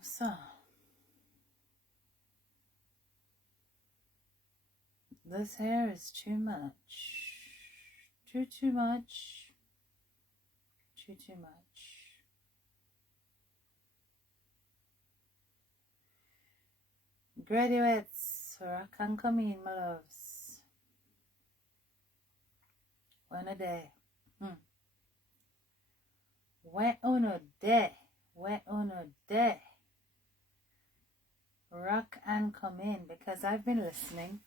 So, this hair is too much. Too much. Too much. Graduates, I can come in, my loves. When a day. Where on a day. Where on a day. Rock and come in, because I've been listening.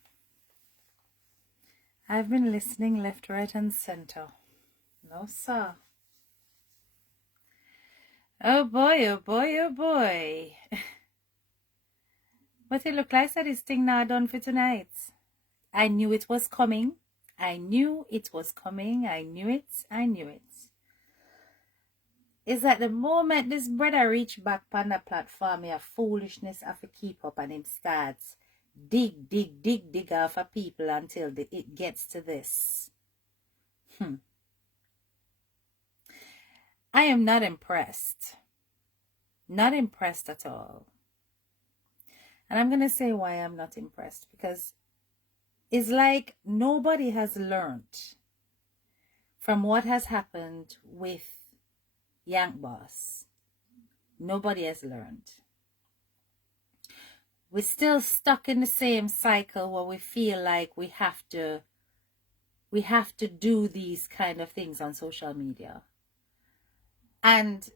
I've been listening left, right, and center. No, sir. Oh boy, oh boy, oh boy. But it look like that this thing now done for tonight. I knew it was coming. I knew it was coming. I knew it. Is that the moment this brother reach back on the platform, your foolishness have to keep up, and it starts dig off of people until it gets to this. I am not impressed. Not impressed at all. And I'm going to say why I'm not impressed. Because it's like nobody has learned from what has happened with Yank Boss. Nobody has learned. We're still stuck in the same cycle where we feel like we have to do these kind of things on social media. And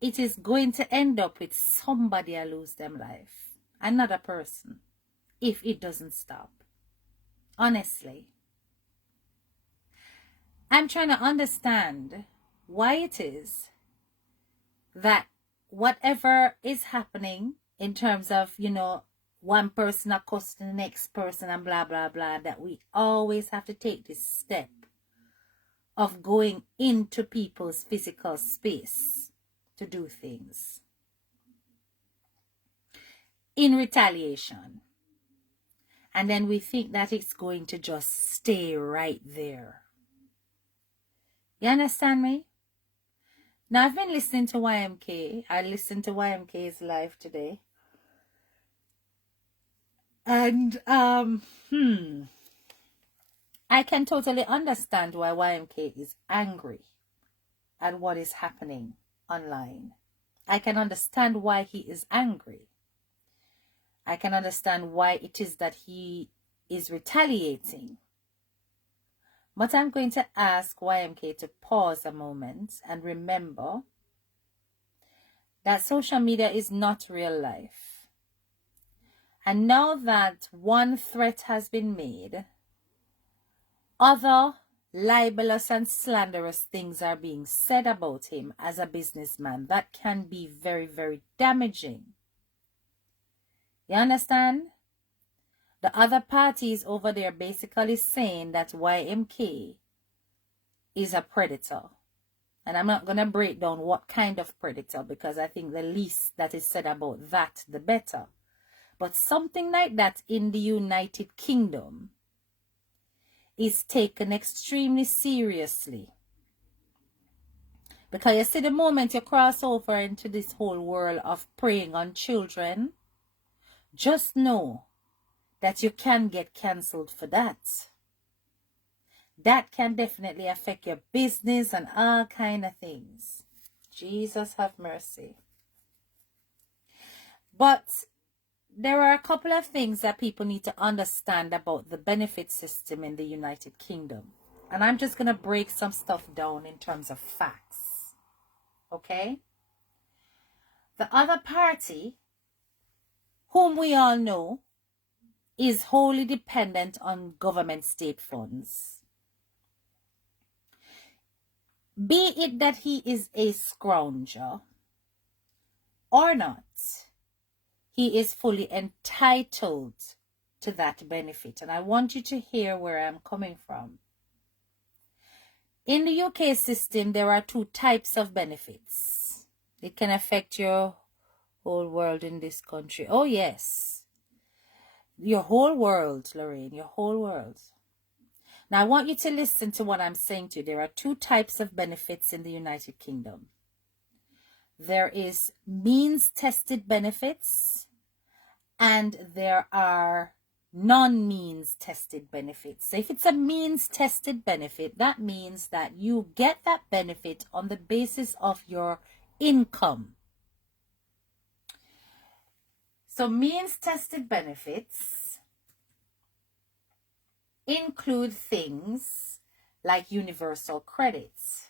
it is going to end up with somebody lose them life. Another person. If it doesn't stop. Honestly. I'm trying to understand why it is that whatever is happening in terms of, one person accosting the next person and blah, blah, blah, that we always have to take this step of going into people's physical space to do things in retaliation. And then we think that it's going to just stay right there. You understand me? Now, I've been listening to YMK. I listened to YMK's live today. And, I can totally understand why YMK is angry at what is happening online. I can understand why he is angry. I can understand why it is that he is retaliating. But I'm going to ask YMK to pause a moment and remember that social media is not real life. And now that one threat has been made, other libelous and slanderous things are being said about him as a businessman that can be very, very damaging. You understand? The other parties over there basically saying that YMK is a predator. And I'm not going to break down what kind of predator, because I think the least that is said about that, the better. But something like that in the United Kingdom is taken extremely seriously. Because you see, the moment you cross over into this whole world of preying on children, just know that you can get cancelled for that. That can definitely affect your business and all kind of things. Jesus have mercy. But there are a couple of things that people need to understand about the benefit system in the United Kingdom. And I'm just going to break some stuff down in terms of facts. Okay? The other party, whom we all know, is wholly dependent on government state funds. Be it that he is a scrounger or not, he is fully entitled to that benefit. And I want you to hear where I'm coming from. In the UK system, there are two types of benefits. It can affect your whole world in this country. Oh, yes. Your whole world, Lorraine, your whole world. Now, I want you to listen to what I'm saying to you. There are two types of benefits in the United Kingdom. there is means tested benefits, and there are non-means tested benefits. So if it's a means tested benefit, that means that you get that benefit on the basis of your income. So means tested benefits include things like universal credits.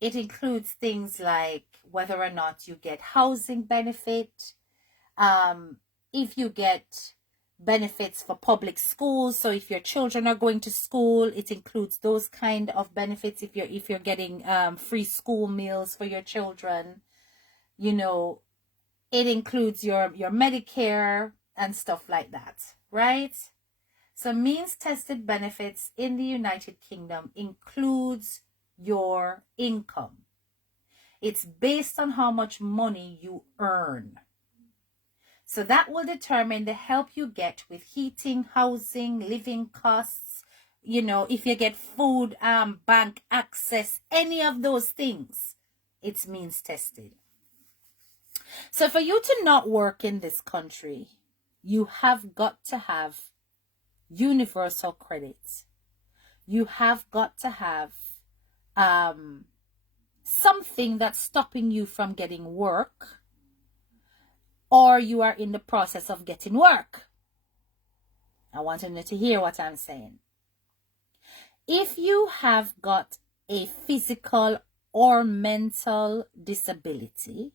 It includes things like whether or not you get housing benefit, if you get benefits for public schools. So if your children are going to school, it includes those kind of benefits. If you're getting free school meals for your children, you know, it includes your Medicare and stuff like that, right? So means tested benefits in the United Kingdom includes your income. It's based on how much money you earn. So that will determine the help you get with heating, housing, living costs, you know, if you get food, bank access, any of those things, it's means tested. So for you to not work in this country, you have got to have universal credits. You have got to have something that's stopping you from getting work, or you are in the process of getting work. I want you to hear what I'm saying. If you have got a physical or mental disability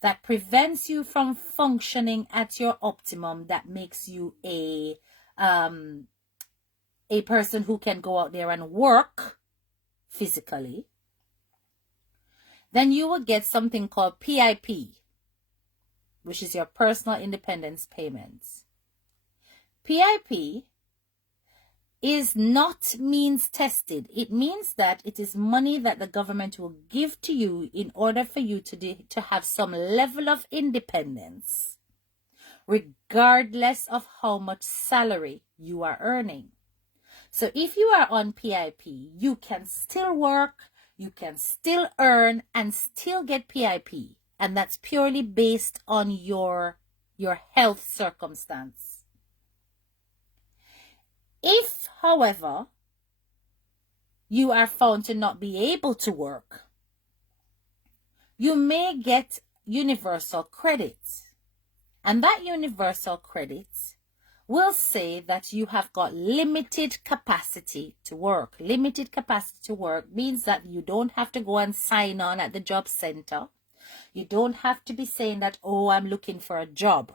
that prevents you from functioning at your optimum, that makes you a person who can go out there and work physically, then you will get something called PIP, which is your personal independence payments. PIP is not means tested. It means that it is money that the government will give to you in order for you to have some level of independence, regardless of how much salary you are earning. So if you are on PIP, you can still work, you can still earn, and still get PIP. And that's purely based on your health circumstance. If, however, you are found to not be able to work, you may get universal credit. And that universal credit will say that you have got limited capacity to work. Limited capacity to work means that you don't have to go and sign on at the job center. You don't have to be saying that, oh, I'm looking for a job,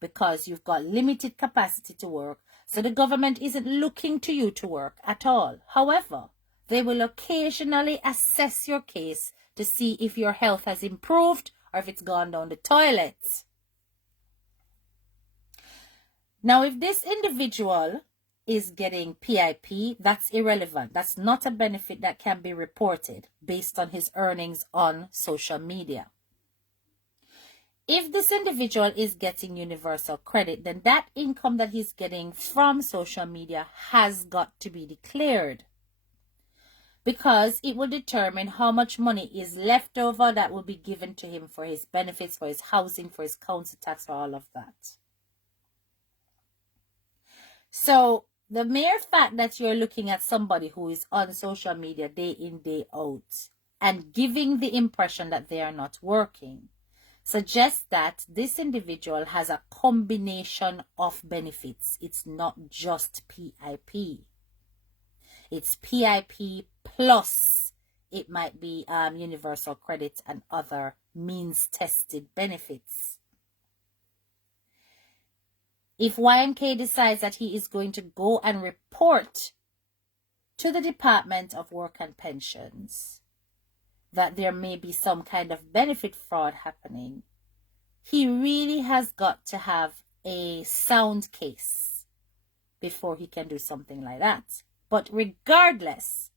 because you've got limited capacity to work. So the government isn't looking to you to work at all. However, they will occasionally assess your case to see if your health has improved or if it's gone down the toilet. Now, if this individual is getting PIP, that's irrelevant. That's not a benefit that can be reported based on his earnings on social media. If this individual is getting universal credit, then that income that he's getting from social media has got to be declared, because it will determine how much money is left over that will be given to him for his benefits, for his housing, for his council tax, for all of that. So the mere fact that you're looking at somebody who is on social media day in, day out, and giving the impression that they are not working, suggests that this individual has a combination of benefits. It's not just PIP. It's PIP plus it might be universal credit and other means-tested benefits. If YMK decides that he is going to go and report to the Department of Work and Pensions that there may be some kind of benefit fraud happening, he really has got to have a sound case before he can do something like that. But regardless,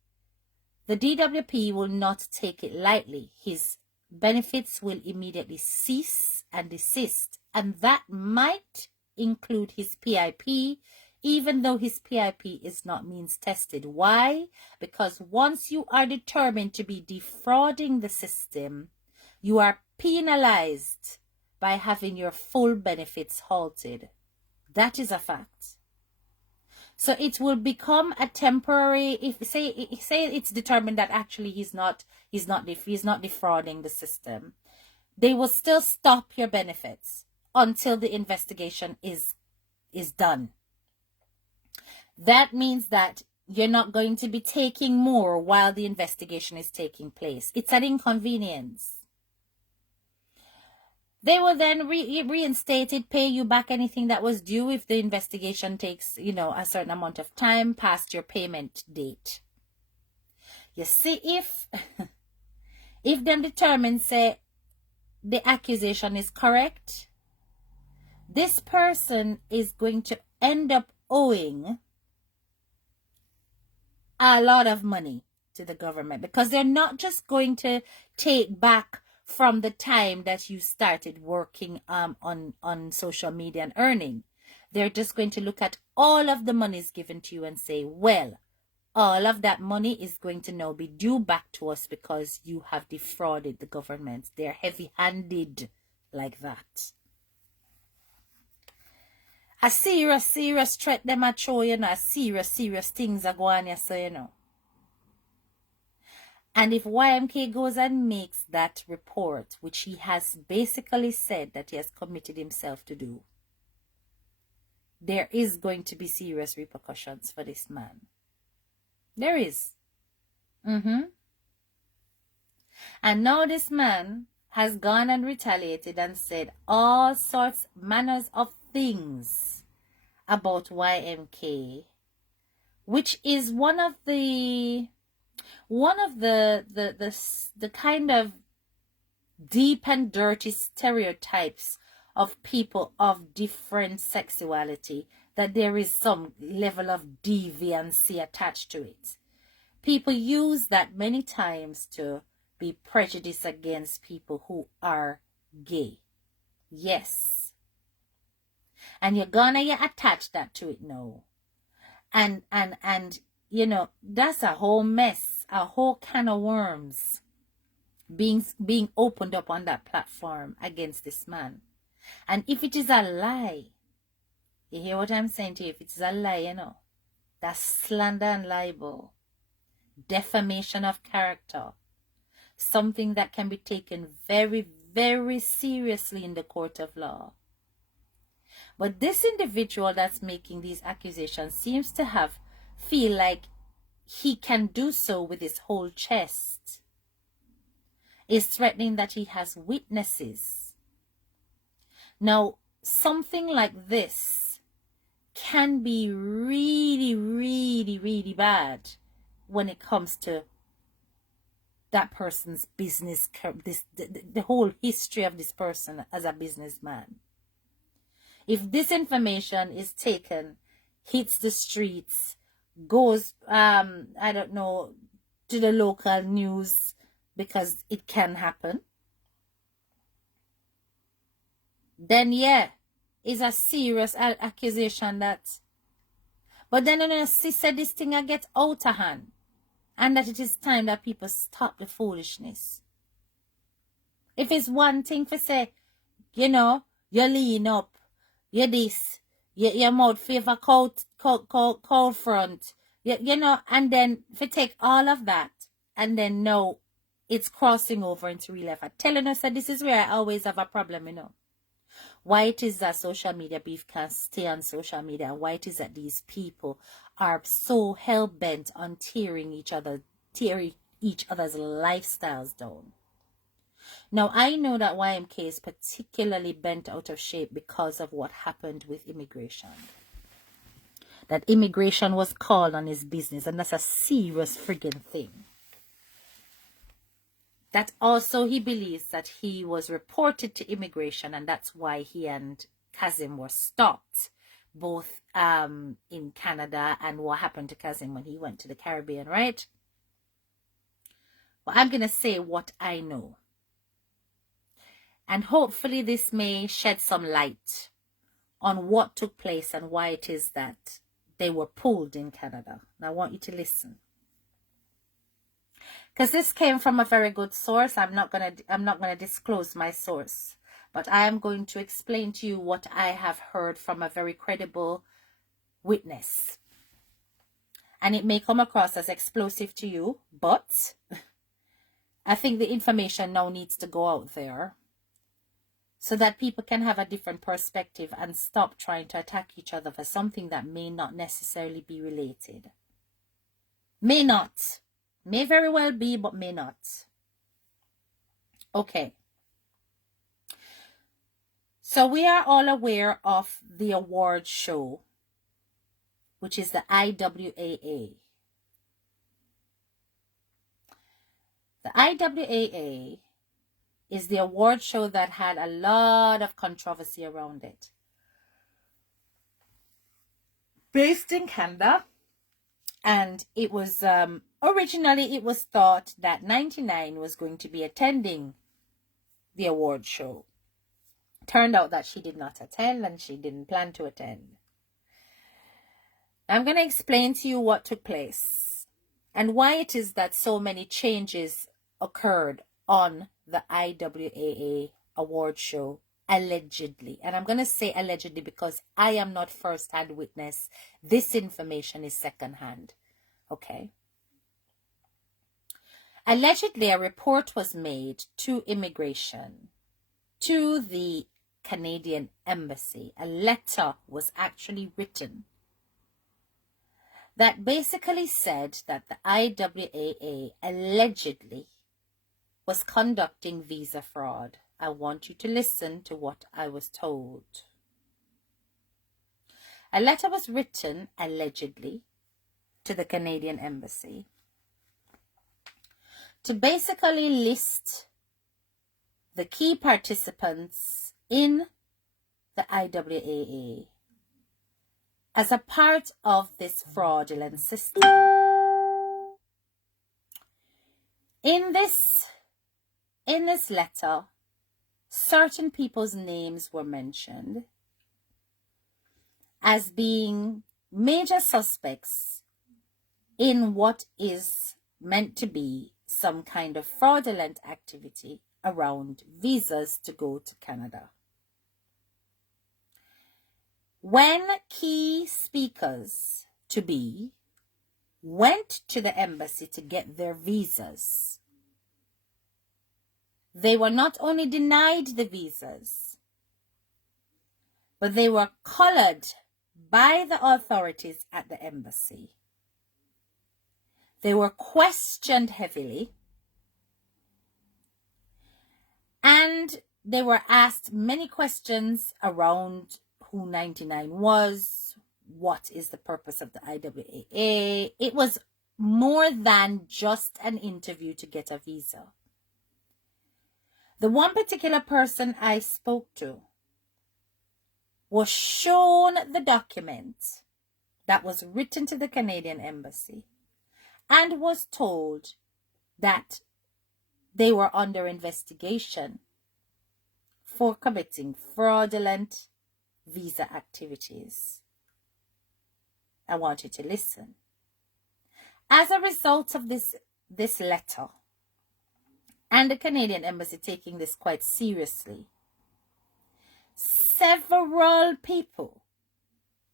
the DWP will not take it lightly. His benefits will immediately cease and desist, and that might include his PIP, even though his PIP is not means tested. Why? Because once you are determined to be defrauding the system, You are penalized by having your full benefits halted. That is a fact. So it will become a temporary, if say it's determined that actually he's not defrauding the system, they will still stop your benefits until the investigation is done. That means that you're not going to be taking more while the investigation is taking place. It's an inconvenience. They will then reinstate it, pay you back anything that was due if the investigation takes, a certain amount of time past your payment date. You see, if them determine, say, the accusation is correct, this person is going to end up owing a lot of money to the government, because they're not just going to take back from the time that you started working on social media and earning. They're just going to look at all of the monies given to you and say, well, all of that money is going to now be due back to us because you have defrauded the government. They're heavy-handed like that. A serious threat them a show, a serious things are going on, so, And if YMK goes and makes that report, which he has basically said that he has committed himself to do, there is going to be serious repercussions for this man. There is. And now this man has gone and retaliated and said all sorts, manners of things about YMK, which is one of the kind of deep and dirty stereotypes of people of different sexuality, that there is some level of deviancy attached to it. People use that many times to be prejudiced against people who are gay. Yes. And you're gonna attach that to it now. And that's a whole mess, a whole can of worms being opened up on that platform against this man. And if it is a lie, you hear what I'm saying to you? If it is a lie, that's slander and libel, defamation of character, something that can be taken very, very seriously in the court of law. But this individual that's making these accusations seems to feel like he can do so with his whole chest. Is threatening that he has witnesses. Now, something like this can be really, really, really bad when it comes to that person's business, the whole history of this person as a businessman. If this information is taken, hits the streets, goes, I don't know, to the local news, because it can happen, then yeah, it's a serious accusation that. But then she said this thing I get out of hand, and that it is time that people stop the foolishness. If it's one thing for say, you lean up, you this, your mouth favor cold front, and then if you take all of that, and then no, it's crossing over into real life. I'm telling us that this is where I always have a problem, Why it is that social media beef can stay on social media, and why it is that these people are so hell-bent on tearing each other's lifestyles down. Now, I know that YMK is particularly bent out of shape because of what happened with immigration. That immigration was called on his business, and that's a serious friggin' thing. That also he believes that he was reported to immigration, and that's why he and Kazim were stopped, both in Canada, and what happened to Kazim when he went to the Caribbean, right? Well, I'm going to say what I know. And hopefully this may shed some light on what took place and why it is that they were pulled in Canada. Now I want you to listen. because this came from a very good source. I'm not gonna disclose my source, but I am going to explain to you what I have heard from a very credible witness. And it may come across as explosive to you, but I think the information now needs to go out there so that people can have a different perspective and stop trying to attack each other for something that may not necessarily be related. May not. May very well be, but may not. Okay. So we are all aware of the award show, which is the IWAA. The IWAA is the award show that had a lot of controversy around it. Based in Canada, and it was originally it was thought that 99 was going to be attending the award show. Turned out that she did not attend and she didn't plan to attend. I'm going to explain to you what took place and why it is that so many changes occurred on the IWAA award show, allegedly. And I'm going to say allegedly because I am not first-hand witness. This information is second-hand. Okay. Allegedly, a report was made to immigration, to the Canadian embassy. A letter was actually written that basically said that the IWAA allegedly was conducting visa fraud. I want you to listen to what I was told. A letter was written, allegedly, to the Canadian embassy to basically list the key participants in the IWAA as a part of this fraudulent system. In this letter, certain people's names were mentioned as being major suspects in what is meant to be some kind of fraudulent activity around visas to go to Canada. When key speakers to be went to the embassy to get their visas, they were not only denied the visas, but they were collared by the authorities at the embassy. They were questioned heavily, and they were asked many questions around who 99 was, what is the purpose of the IWAA. It was more than just an interview to get a visa. The one particular person I spoke to was shown the document that was written to the Canadian embassy and was told that they were under investigation for committing fraudulent visa activities. I want you to listen. As a result of this letter, and the Canadian embassy taking this quite seriously, several people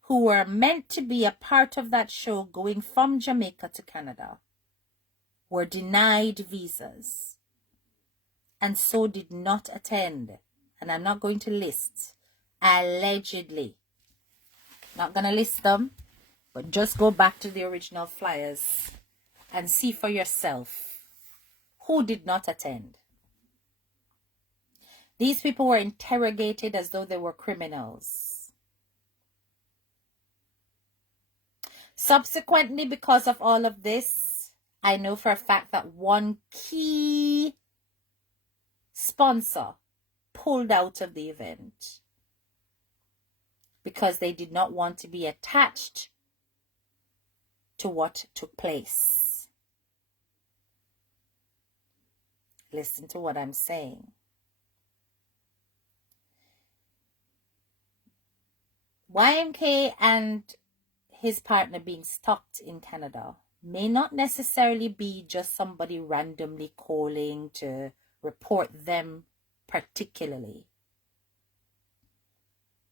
who were meant to be a part of that show going from Jamaica to Canada were denied visas and so did not attend. And I'm not going to list, allegedly. Not going to list them, but just go back to the original flyers and see for yourself who did not attend. These people were interrogated as though they were criminals. Subsequently, because of all of this, I know for a fact that one key sponsor pulled out of the event because they did not want to be attached to what took place. Listen to what I'm saying. YMK and his partner being stopped in Canada may not necessarily be just somebody randomly calling to report them particularly,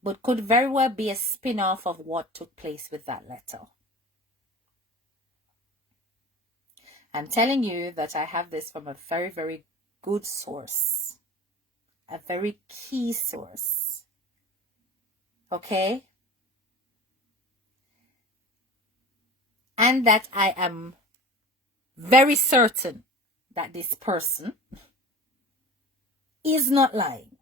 but could very well be a spin-off of what took place with that letter. I'm telling you that I have this from a very, very good source, a very key source. Okay? And that I am very certain that this person is not lying.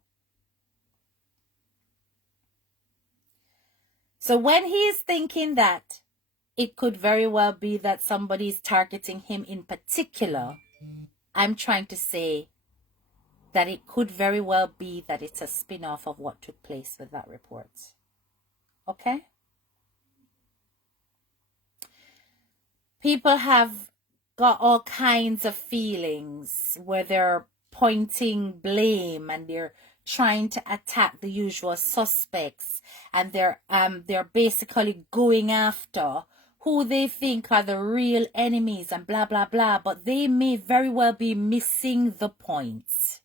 So when he is thinking that it could very well be that somebody is targeting him in particular, I'm trying to say that it could very well be that it's a spin-off of what took place with that report. Okay? People have got all kinds of feelings where they're pointing blame and they're trying to attack the usual suspects, and they're basically going after who they think are the real enemies and blah blah blah, but they may very well be missing the point.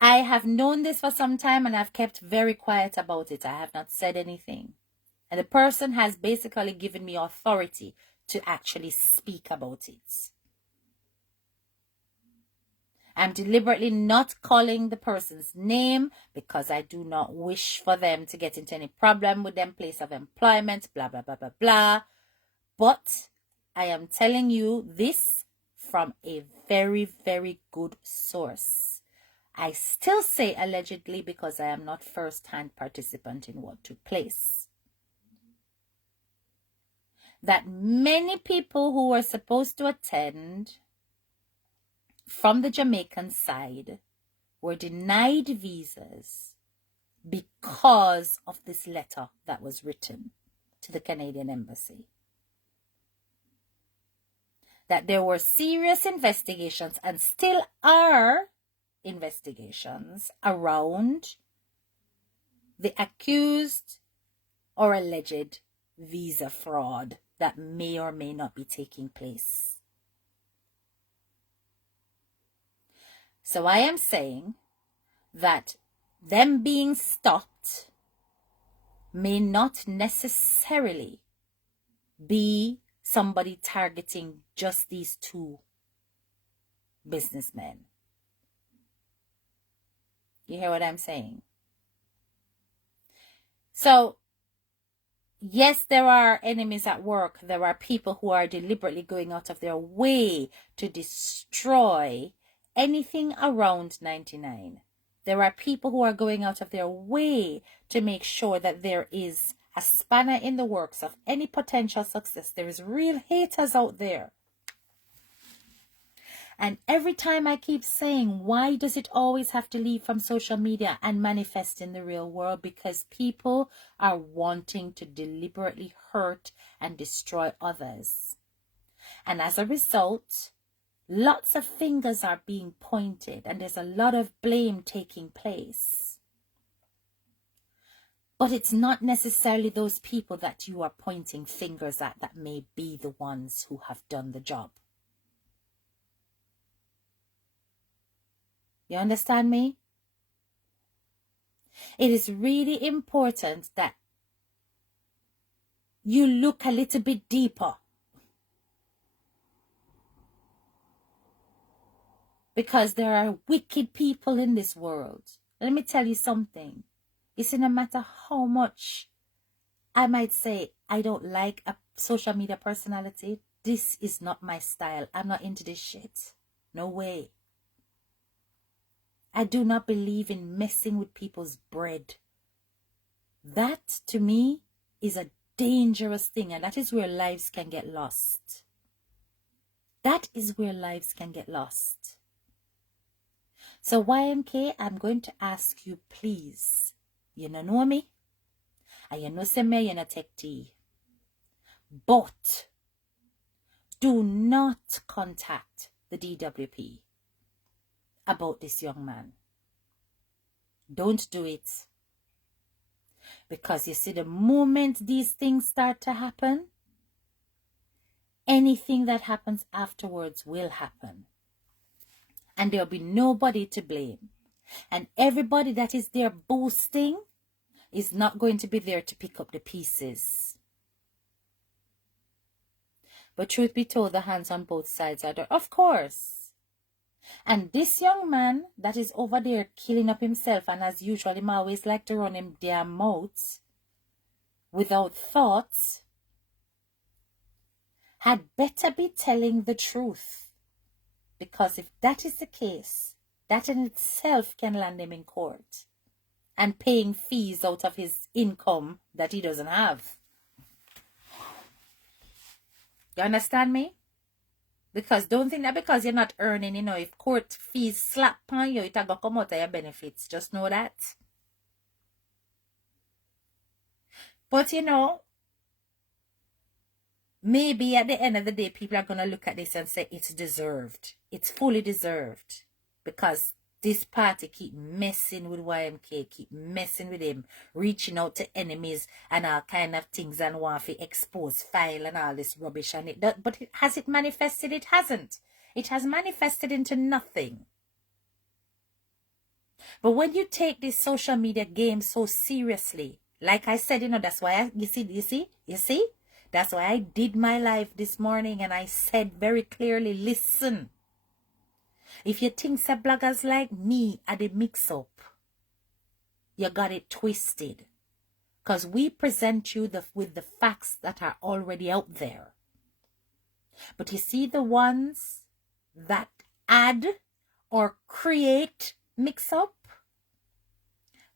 I have known this for some time and I've kept very quiet about it. I have not said anything. And the person has basically given me authority to actually speak about it. I'm deliberately not calling the person's name because I do not wish for them to get into any problem with them place of employment, blah, blah, blah, blah, blah. But I am telling you this from a very, very good source. I still say allegedly because I am not first-hand participant in what took place. That many people who were supposed to attend from the Jamaican side were denied visas because of this letter that was written to the Canadian Embassy. That there were serious investigations and still are investigations around the accused or alleged visa fraud that may or may not be taking place. So I am saying that them being stopped may not necessarily be somebody targeting just these two businessmen. You hear what I'm saying? So, yes, there are enemies at work. There are people who are deliberately going out of their way to destroy anything around 99. There are people who are going out of their way to make sure that there is a spanner in the works of any potential success. There is real haters out there. And every time I keep saying, why does it always have to leave from social media and manifest in the real world? Because people are wanting to deliberately hurt and destroy others. And as a result, lots of fingers are being pointed and there's a lot of blame taking place. But it's not necessarily those people that you are pointing fingers at that may be the ones who have done the job. You understand me? It is really important that you look a little bit deeper. Because there are wicked people in this world. Let me tell you something. It's no matter how much I might say I don't like a social media personality, this is not my style. I'm not into this shit. No way. I do not believe in messing with people's bread. That, to me, is a dangerous thing, and that is where lives can get lost. That is where lives can get lost. So YMK, I'm going to ask you, please, you know me, and you know say me, you know take tea, but do not contact the DWP about this young man. Don't do it. Because you see, the moment these things start to happen, anything that happens afterwards will happen. And there'll be nobody to blame. And everybody that is there boasting is not going to be there to pick up the pieces. But truth be told, the hands on both sides are there. Of course. And this young man that is over there killing up himself, and as usual, him always like to run him damn mouth without thoughts, had better be telling the truth. Because if that is the case, that in itself can land him in court and paying fees out of his income that he doesn't have. You understand me? Because don't think that because you're not earning, if court fees slap on you, it'll go come out of your benefits. Just know that. But maybe at the end of the day, people are going to look at this and say it's deserved. It's fully deserved. Because this party keep messing with YMK, keep messing with him, reaching out to enemies and all kind of things and want to expose file and all this rubbish. And but has it manifested? It hasn't. It has manifested into nothing. But when you take this social media game so seriously, like I said, that's why you see? That's why I did my live this morning and I said very clearly, listen. If you think some bloggers like me are the mix-up, you got it twisted. Because we present you with the facts that are already out there. But you see the ones that add or create mix-up?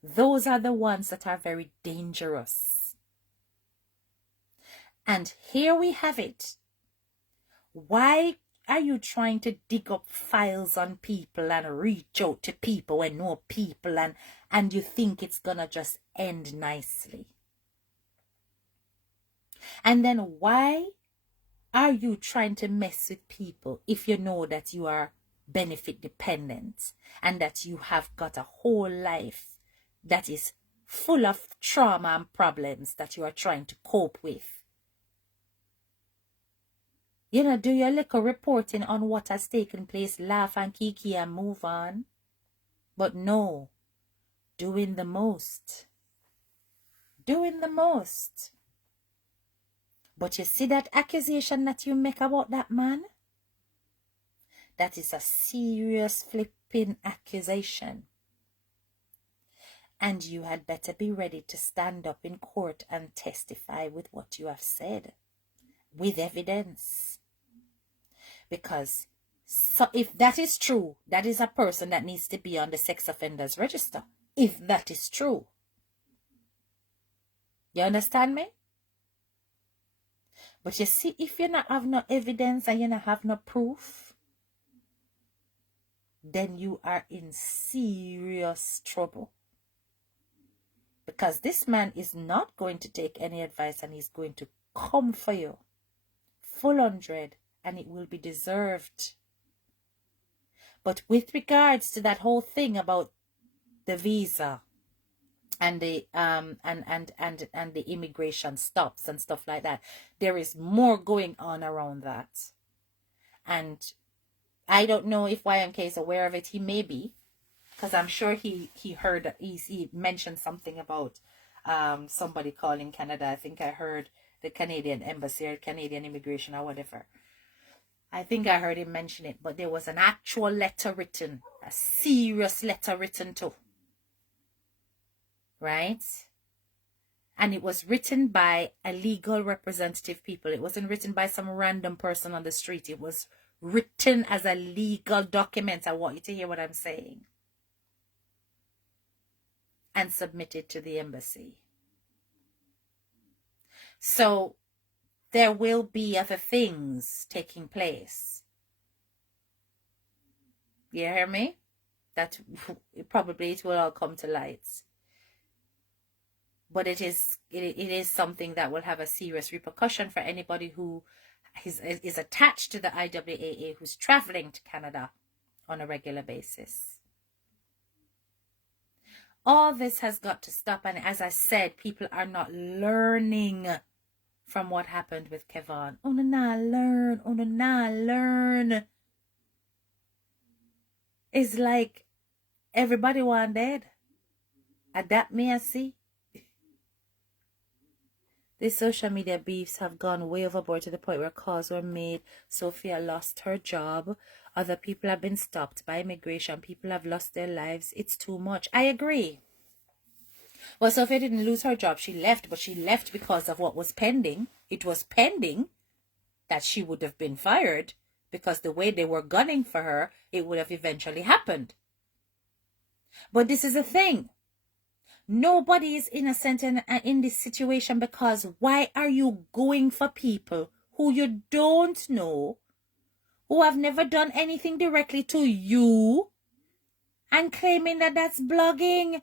Those are the ones that are very dangerous. And here we have it. Why are you trying to dig up files on people and reach out to people and know people and you think it's gonna just end nicely? And then why are you trying to mess with people if you know that you are benefit dependent and that you have got a whole life that is full of trauma and problems that you are trying to cope with? Do your little reporting on what has taken place, laugh and kiki and move on. But no, doing the most. Doing the most. But you see that accusation that you make about that man? That is a serious flipping accusation. And you had better be ready to stand up in court and testify with what you have said. With evidence. Because if that is true, that is a person that needs to be on the sex offenders register. If that is true. You understand me? But you see, if you not have no evidence and you not have no proof, then you are in serious trouble. Because this man is not going to take any advice and he's going to come for you. Full 100. And it will be deserved. But with regards to that whole thing about the visa and the and the immigration stops and stuff like that, there is more going on around that. And I don't know if YMK is aware of it. He may be, because I'm sure he heard he mentioned something about somebody calling Canada. I think I heard the Canadian embassy or Canadian immigration or whatever. I think I heard him mention it, but there was an actual letter written, a serious letter written too. Right? And it was written by a legal representative people. It wasn't written by some random person on the street. It was written as a legal document. I want you to hear what I'm saying. And submitted to the embassy. So there will be other things taking place. You hear me? That probably it will all come to light. But it is something that will have a serious repercussion for anybody who is attached to the IWAA who's traveling to Canada on a regular basis. All this has got to stop. And as I said, people are not learning from what happened with Kevon. Una nah learn. It's like everybody want dead. Adapt me and see. The social media beefs have gone way overboard to the point where calls were made. Sophia lost her job. Other people have been stopped by immigration. People have lost their lives. It's too much. I agree. Well, Sophia didn't lose her job. She left, but she left because of what was pending. It was pending that she would have been fired because the way they were gunning for her, it would have eventually happened. But this is the thing. Nobody is innocent in this situation, because why are you going for people who you don't know, who have never done anything directly to you, and claiming that that's blogging?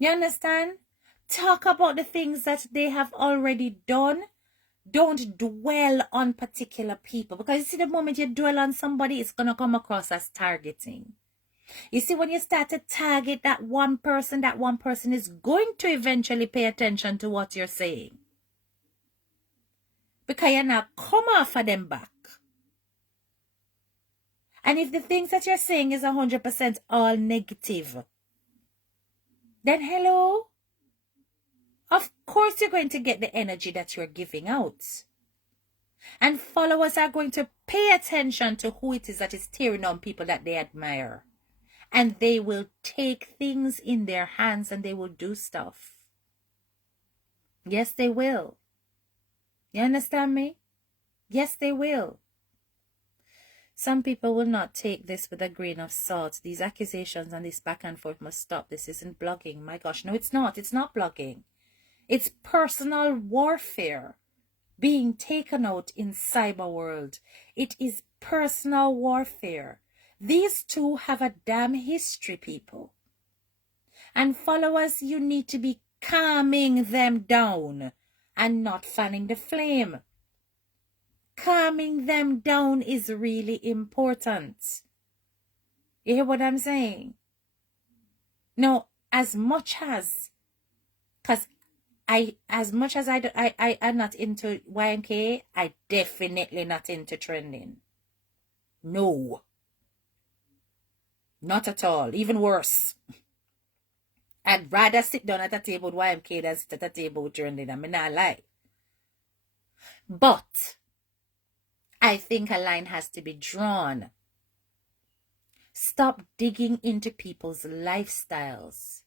You understand? Talk about the things that they have already done. Don't dwell on particular people, because you see, the moment you dwell on somebody, it's going to come across as targeting. You see, when you start to target that one person is going to eventually pay attention to what you're saying, because you're not come off of them back. And if the things that you're saying is 100% all negative, then hello, of course you're going to get the energy that you're giving out. And followers are going to pay attention to who it is that is tearing on people that they admire. And they will take things in their hands and they will do stuff. Yes, they will. You understand me? Yes, they will. Some people will not take this with a grain of salt. These accusations and this back and forth must stop. This isn't blogging. My gosh, no, it's not. It's not blogging. It's personal warfare being taken out in cyber world. It is personal warfare. These two have a damn history, people. And followers, you need to be calming them down and not fanning the flame. Calming them down is really important. You hear what I'm saying? No, as much as I am not into YMK, I definitely not into trending. No. Not at all. Even worse. I'd rather sit down at a table with YMK than sit at a table with trending. I mean, I lie. But I think a line has to be drawn. Stop digging into people's lifestyles.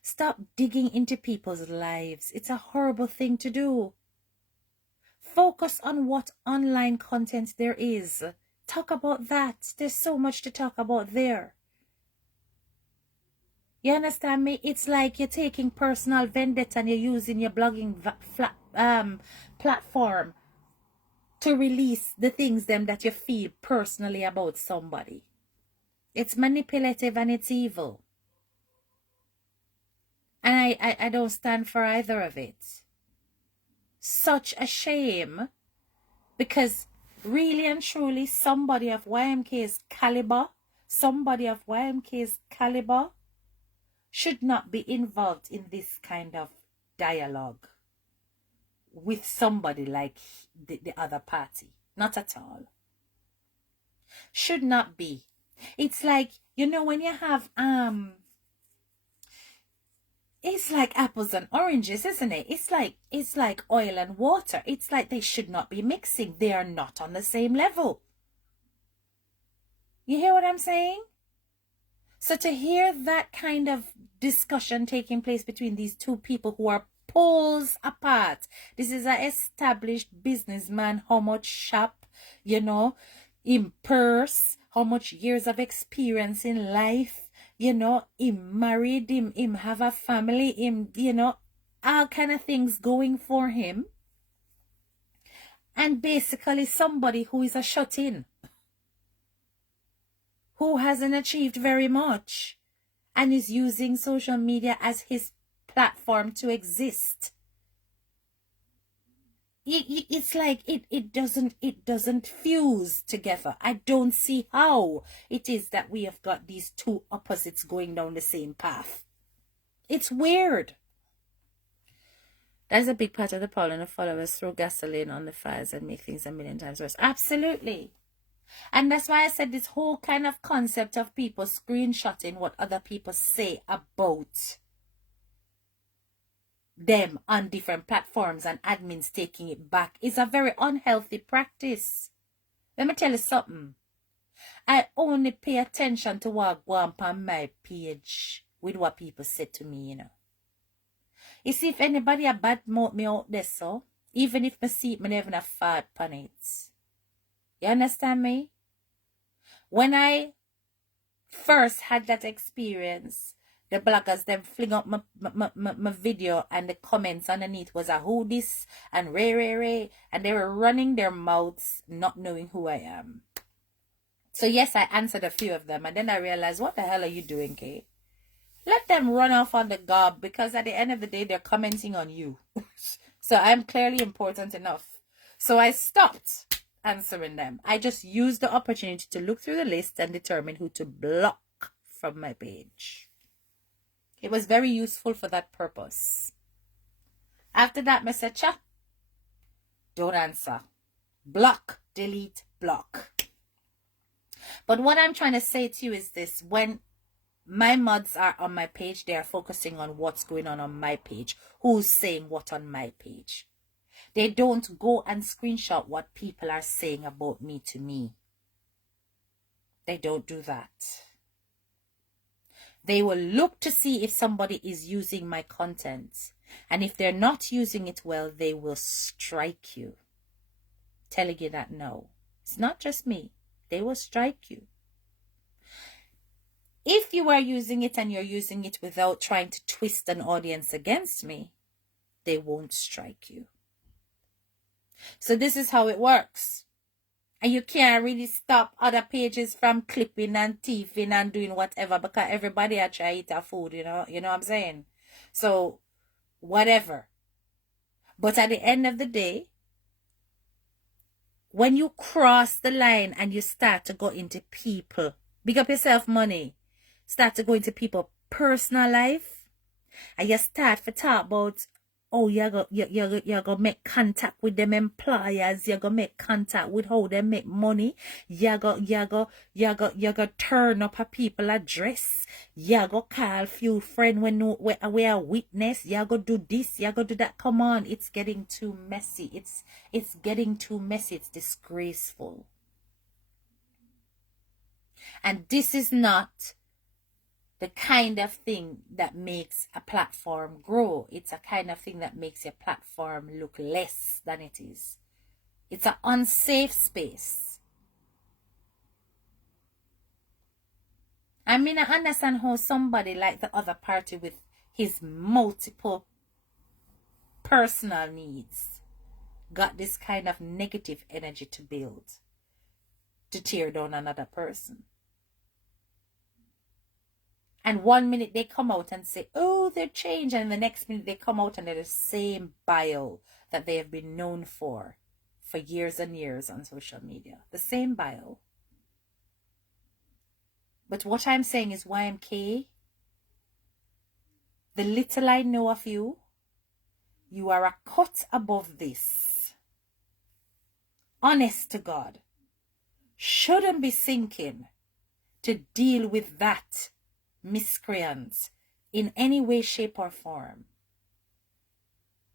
Stop digging into people's lives. It's a horrible thing to do. Focus on what online content there is. Talk about that. There's so much to talk about there. You understand me? It's like you're taking personal vendetta and you're using your blogging platform to release the things that you feel personally about somebody. It's manipulative and it's evil. And I don't stand for either of it. Such a shame. Because really and truly, somebody of YMK's caliber should not be involved in this kind of dialogue with somebody like the other party. Not at all. Should not be. It's like, you know, when you have it's like apples and oranges, isn't it? It's like oil and water. It's like they should not be mixing. They are not on the same level. You hear what I'm saying? So to hear that kind of discussion taking place between these two people who are poles apart. This is an established businessman, how much shop, you know, in purse, how much years of experience in life, you know, him married, him have a family, him, you know, all kind of things going for him. And basically somebody who is a shut-in, who hasn't achieved very much and is using social media as his platform to exist. It's like it doesn't fuse together. I don't see how it is that we have got these two opposites going down the same path. It's weird. That's a big part of the problem. The followers throw gasoline on the fires and make things a million times worse. Absolutely. And that's why I said this whole kind of concept of people screenshotting what other people say about them on different platforms and admins taking it back is a very unhealthy practice. Let me tell you something. I only pay attention to what go on my page with what people say to me, you know. You see, if anybody a bad mouth me out there, so even if I see it, me never have fart on it. You understand me? When I first had that experience, the bloggers them fling up my video and the comments underneath was a who this and ray, and they were running their mouths not knowing who I am. So yes, I answered a few of them, and then I realized, what the hell are you doing, Kay? Let them run off on the gob, because at the end of the day, they're commenting on you. So I'm clearly important enough. So I stopped answering them. I just used the opportunity to look through the list and determine who to block from my page. It was very useful for that purpose. After that, I said, cha, don't answer. Block, delete, block. But what I'm trying to say to you is this: when my mods are on my page, they are focusing on what's going on my page, who's saying what on my page. They don't go and screenshot what people are saying about me to me. They don't do that. They will look to see if somebody is using my content. And if they're not using it well, they will strike you. Telling you that no, it's not just me. They will strike you. If you are using it and you're using it without trying to twist an audience against me, they won't strike you. So this is how it works. And you can't really stop other pages from clipping and thieving and doing whatever, because everybody are trying to eat their food, you know what I'm saying? So, whatever. But at the end of the day, when you cross the line and you start to go into people, big up yourself money, start to go into people's personal life, and you start to talk about, oh, you're gonna make contact with them employers, you're gonna make contact with how they make money, you're gonna turn up a people address, you're gonna call few friend when we are witness, you're gonna do this, you're gonna do that. Come on, it's getting too messy. It's getting too messy. It's disgraceful. And this is not the kind of thing that makes a platform grow. It's a kind of thing that makes your platform look less than it is. It's an unsafe space. I mean, I understand how somebody like the other party with his multiple personal needs got this kind of negative energy to build, to tear down another person. And 1 minute they come out and say, oh, they're changed. And the next minute they come out and they're the same bio that they have been known for years and years on social media. The same bio. But what I'm saying is, YMK, the little I know of you, you are a cut above this. Honest to God. Shouldn't be sinking to deal with that miscreants in any way, shape, or form.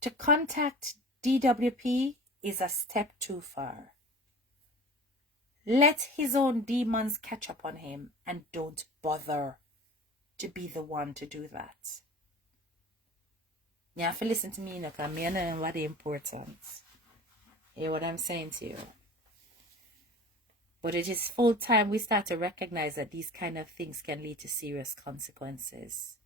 To contact DWP is a step too far. Let his own demons catch up on him, and don't bother to be the one to do that. You have to listen to me, you know, because I know what the importance. You hear what I'm saying to you? But it is full time we start to recognize that these kind of things can lead to serious consequences.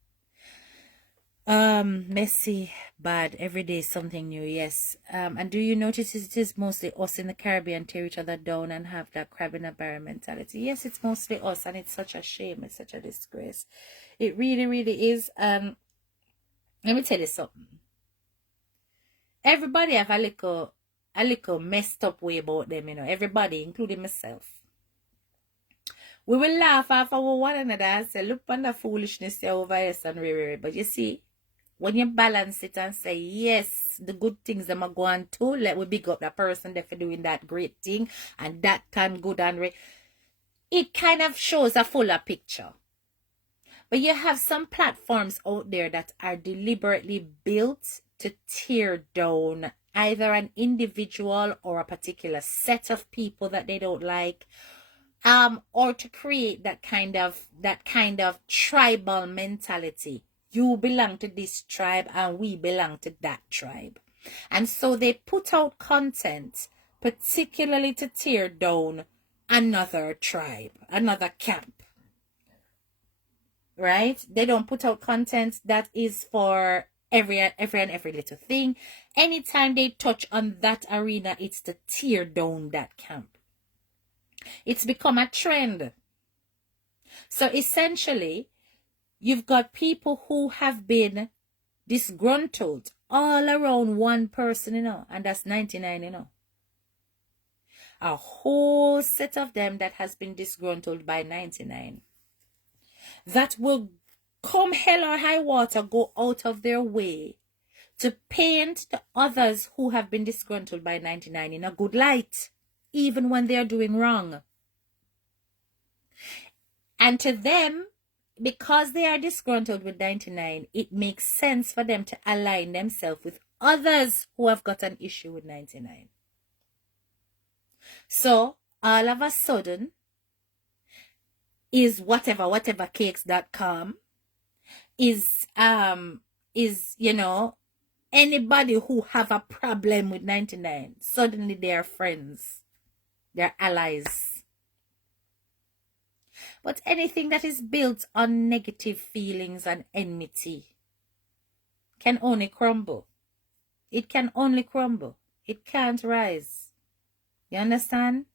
Messy, bad, every day is something new, yes. And do you notice it is mostly us in the Caribbean tear each other down and have that crab in a barrel mentality? Yes, it's mostly us, and it's such a shame, it's such a disgrace. It really, really is. Let me tell you something. Everybody have a little messed up way about them, you know. Everybody, including myself. We will laugh off our one another and say, look on the foolishness over here, son, but you see, when you balance it and say, yes, things, the good things them are going to. Let we big up that person there for doing that great thing and that can good and it kind of shows a fuller picture. But you have some platforms out there that are deliberately built to tear down either an individual or a particular set of people that they don't like, or to create that kind of tribal mentality. You belong to this tribe and we belong to that tribe. And so they put out content particularly to tear down another tribe, another camp. Right? They don't put out content that is for every little thing. Anytime they touch on that arena, it's to tear down that camp. It's become a trend. So essentially, you've got people who have been disgruntled all around one person, and that's 99, A whole set of them that has been disgruntled by 99. That will come hell or high water go out of their way to paint the others who have been disgruntled by 99 in a good light, even when they're doing wrong. And to them, because they are disgruntled with 99, it makes sense for them to align themselves with others who have got an issue with 99. So, all of a sudden, is whatevercakes.com is anybody who have a problem with 99, suddenly they are friends, they're allies. But anything that is built on negative feelings and enmity can only crumble. It can only crumble. It can't rise. You understand?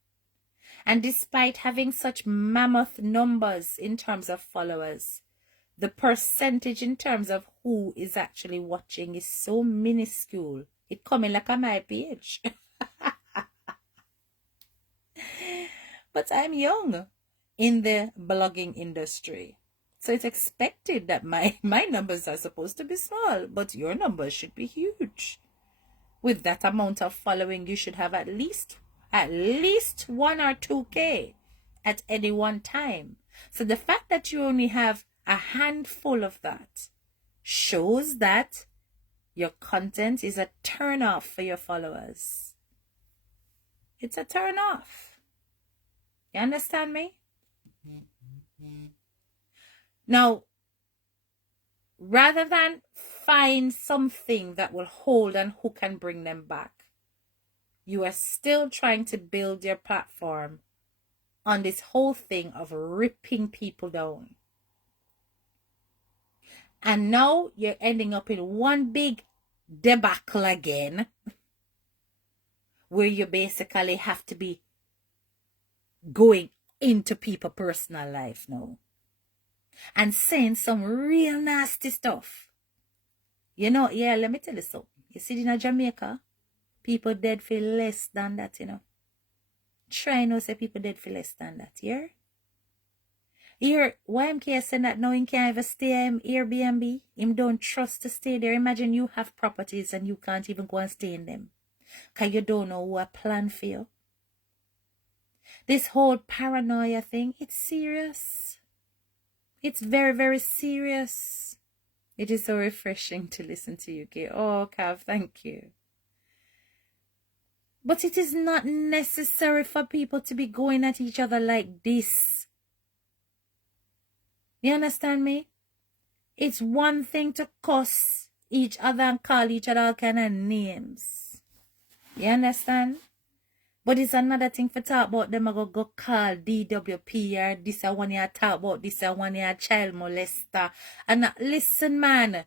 And despite having such mammoth numbers in terms of followers, the percentage in terms of who is actually watching is so minuscule. It coming like on my page. But I'm young in the blogging industry. So it's expected that my numbers are supposed to be small, but your numbers should be huge. With that amount of following, you should have at least 1 or 2K at any one time. So the fact that you only have a handful of that shows that your content is a turn off for your followers. It's a turn off. You understand me? Now, rather than find something that will hold and hook and bring them back, you are still trying to build your platform on this whole thing of ripping people down. And now you're ending up in one big debacle again, where you basically have to be going into people's personal life now and saying some real nasty stuff. Let me tell you something. You see in Jamaica, people dead for less than that, Try no say people dead for less than that, yeah? Here, YMK said that now he can't even stay in Airbnb. Him don't trust to stay there. Imagine you have properties and you can't even go and stay in them, because you don't know what plan for you. This whole paranoia thing, it's serious. It's very, very serious. It is so refreshing to listen to you, Kay. Oh, Cav, thank you. But it is not necessary for people to be going at each other like this. You understand me? It's one thing to cuss each other and call each other all kind of names. You understand? But it's another thing for talk about them go call DWP or this one you talk about, this one you child molester. And listen, man.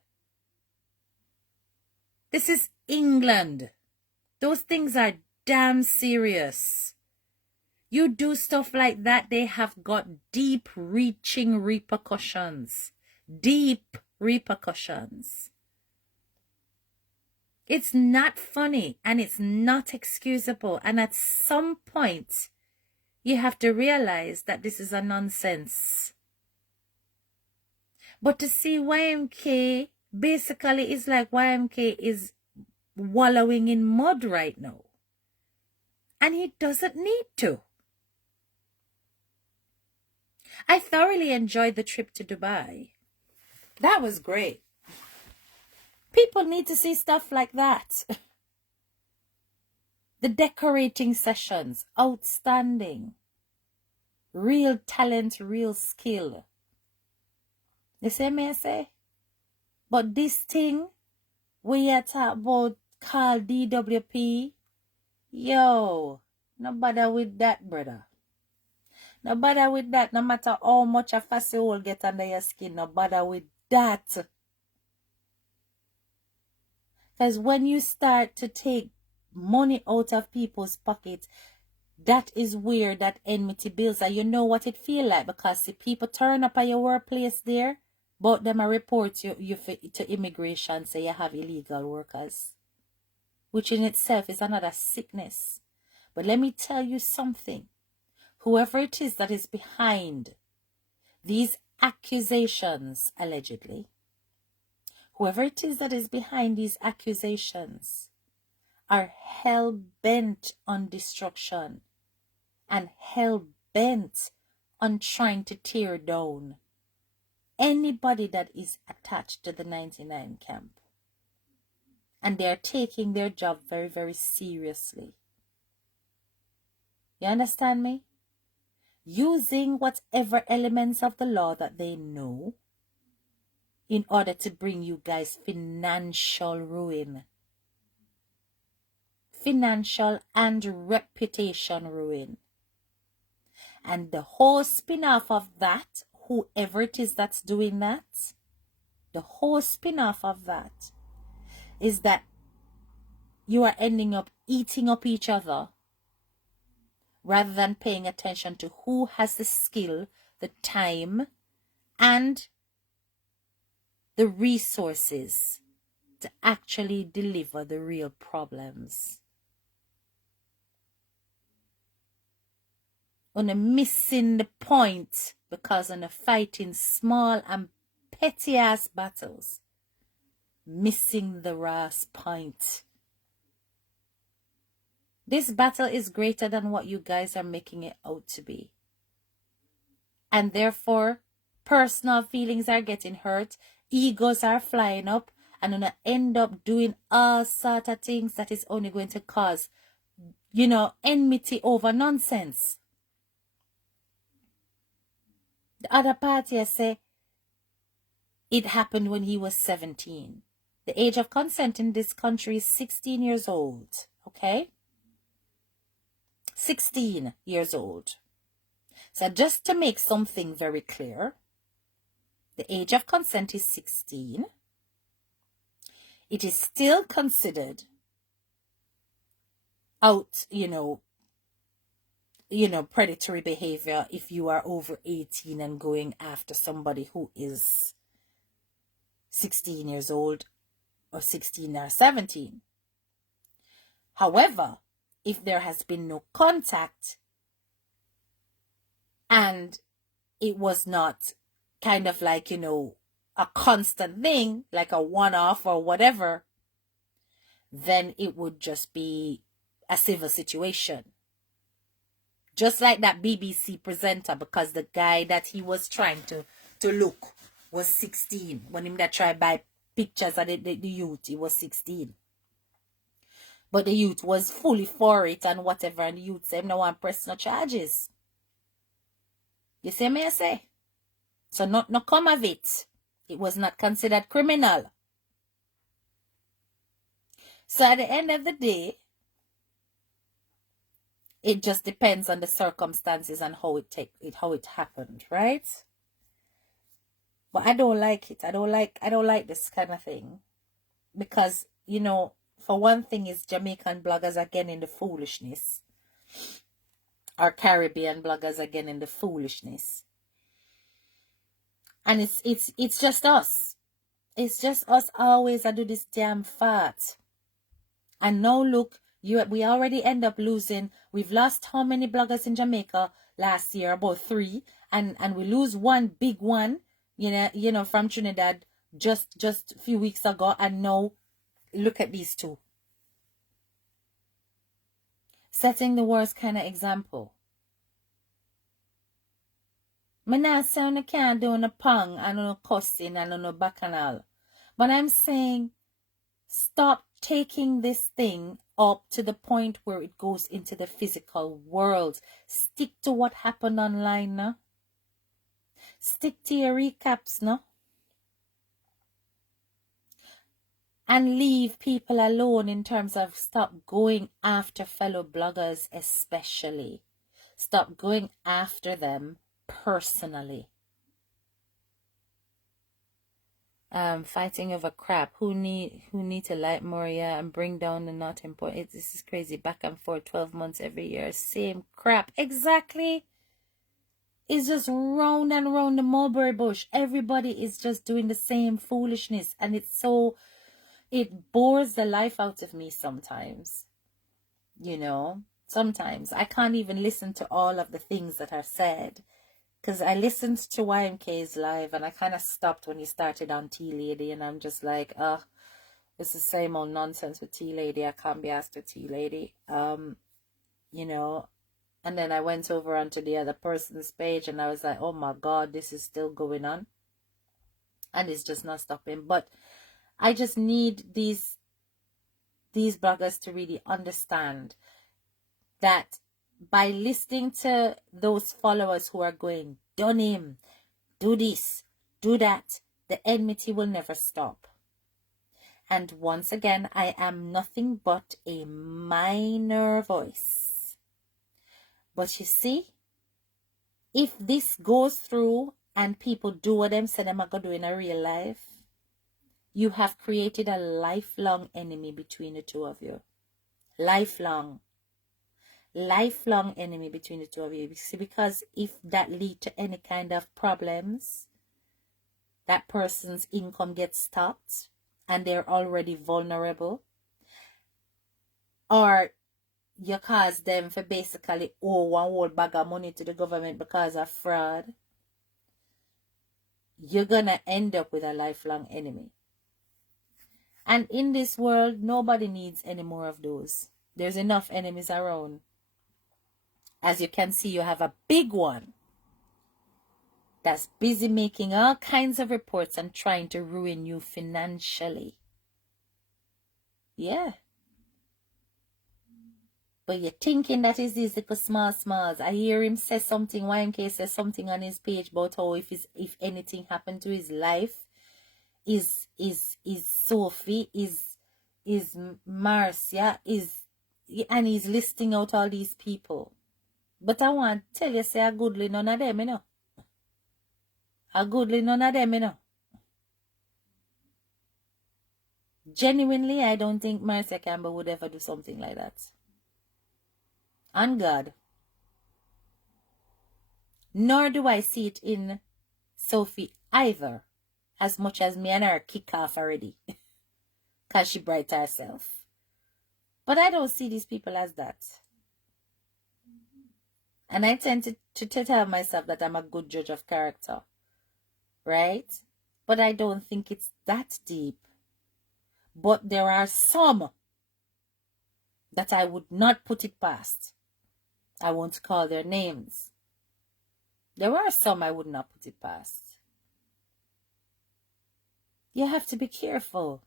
This is England. Those things are damn serious. You do stuff like that, they have got deep-reaching repercussions. Deep repercussions. It's not funny and it's not excusable. And at some point, you have to realize that this is a nonsense. But to see YMK, basically it's like YMK is wallowing in mud right now. And he doesn't need to. I thoroughly enjoyed the trip to Dubai. That was great. People need to see stuff like that. The decorating sessions, outstanding. Real talent, real skill. You see me I say? But this thing, we are talking about called DWP, yo, no bother with that, brother. No bother with that. No matter how much a fussy hole get under your skin, no bother with that. Because when you start to take money out of people's pockets, that is where that enmity builds. And you know what it feel like, because if people turn up at your workplace there, but them a report you to immigration, say you have illegal workers, which in itself is another sickness. But let me tell you something. Whoever it is that is behind these accusations, allegedly, whoever it is that is behind these accusations are hell-bent on destruction and hell-bent on trying to tear down anybody that is attached to the 99 camp. And they are taking their job very, very seriously. You understand me? Using whatever elements of the law that they know in order to bring you guys financial ruin. Financial and reputation ruin. And the whole spin-off of that, whoever it is that's doing that, the whole spin-off of that is that you are ending up eating up each other rather than paying attention to who has the skill, the time, and the resources to actually deliver the real problems. On missing the point because on fighting small and petty ass battles, missing the last point. This battle is greater than what you guys are making it out to be. And therefore, personal feelings are getting hurt, egos are flying up, and gonna end up doing all sort of things that is only going to cause, enmity over nonsense. The other party say it happened when he was 17. The age of consent in this country is 16 years old. Okay? 16 years old. So just to make something very clear, the age of consent is 16. It is still considered out, predatory behavior if you are over 18 and going after somebody who is 16 years old or 16 or 17. However, if there has been no contact and it was not kind of like, a constant thing, like a one-off or whatever, then it would just be a civil situation. Just like that BBC presenter, because the guy that he was trying to look was 16. When him that tried buy pictures of the youth, he was 16. But the youth was fully for it and whatever, and the youth said no one press no charges. You see me I say? So no come of it. It was not considered criminal. So at the end of the day, it just depends on the circumstances and how it happened, right? But I don't like it. I don't like this kind of thing. Because, for one thing is Jamaican bloggers again in the foolishness. Or Caribbean bloggers again in the foolishness. And it's just us. It's just us always I do this damn fart. And now look, we already end up losing. We've lost how many bloggers in Jamaica last year? About 3. And we lose one big one, from Trinidad just a few weeks ago. And now look at these 2. setting the worst kind of example. Me not saying I can't do no pong and no cussing and no bacchanal. But I'm saying stop taking this thing up to the point where it goes into the physical world. Stick to what happened online now. Stick to your recaps now. And leave people alone in terms of stop going after fellow bloggers especially. Stop going after them personally. Fighting over crap. Who need to like Moria and bring down the not important. This is crazy. Back and forth 12 months every year. Same crap. Exactly. It's just round and round the mulberry bush. Everybody is just doing the same foolishness. And it bores the life out of me sometimes. You know, sometimes I can't even listen to all of the things that are said. Because I listened to YMK's live and I kind of stopped when he started on T-Lady. And I'm just like, it's the same old nonsense with T-Lady. I can't be asked to T-Lady. You know, and then I went over onto the other person's page and I was like, oh my God, this is still going on. And it's just not stopping. But I just need these bloggers to really understand that by listening to those followers who are going, done him, do this, do that, the enmity will never stop. And once again, I am nothing but a minor voice. But you see, if this goes through and people do what them said them are going to do in a real life, you have created a lifelong enemy between the two of you. Lifelong enemy between the two of you. See, because if that lead to any kind of problems, that person's income gets stopped and they're already vulnerable, or you cause them for basically owe one whole bag of money to the government because of fraud, you're gonna end up with a lifelong enemy. And in this world, nobody needs any more of those. There's enough enemies around. As you can see, you have a big one that's busy making all kinds of reports and trying to ruin you financially. Yeah. But you're thinking that is these little smalls. I hear him say something, YMK says something on his page about how if anything happened to his life, is Sophie, is Marcia, and he's listing out all these people. But I want to tell you, say a goodly none of them, you know. A goodly none of them, you know. Genuinely, I don't think Marcia Campbell would ever do something like that. On God. Nor do I see it in Sophie either, as much as me and her kick off already. Because she bright herself. But I don't see these people as that. And I tend to tell myself that I'm a good judge of character. Right? But I don't think it's that deep. But there are some that I would not put it past. I won't call their names. There are some I would not put it past. You have to be careful.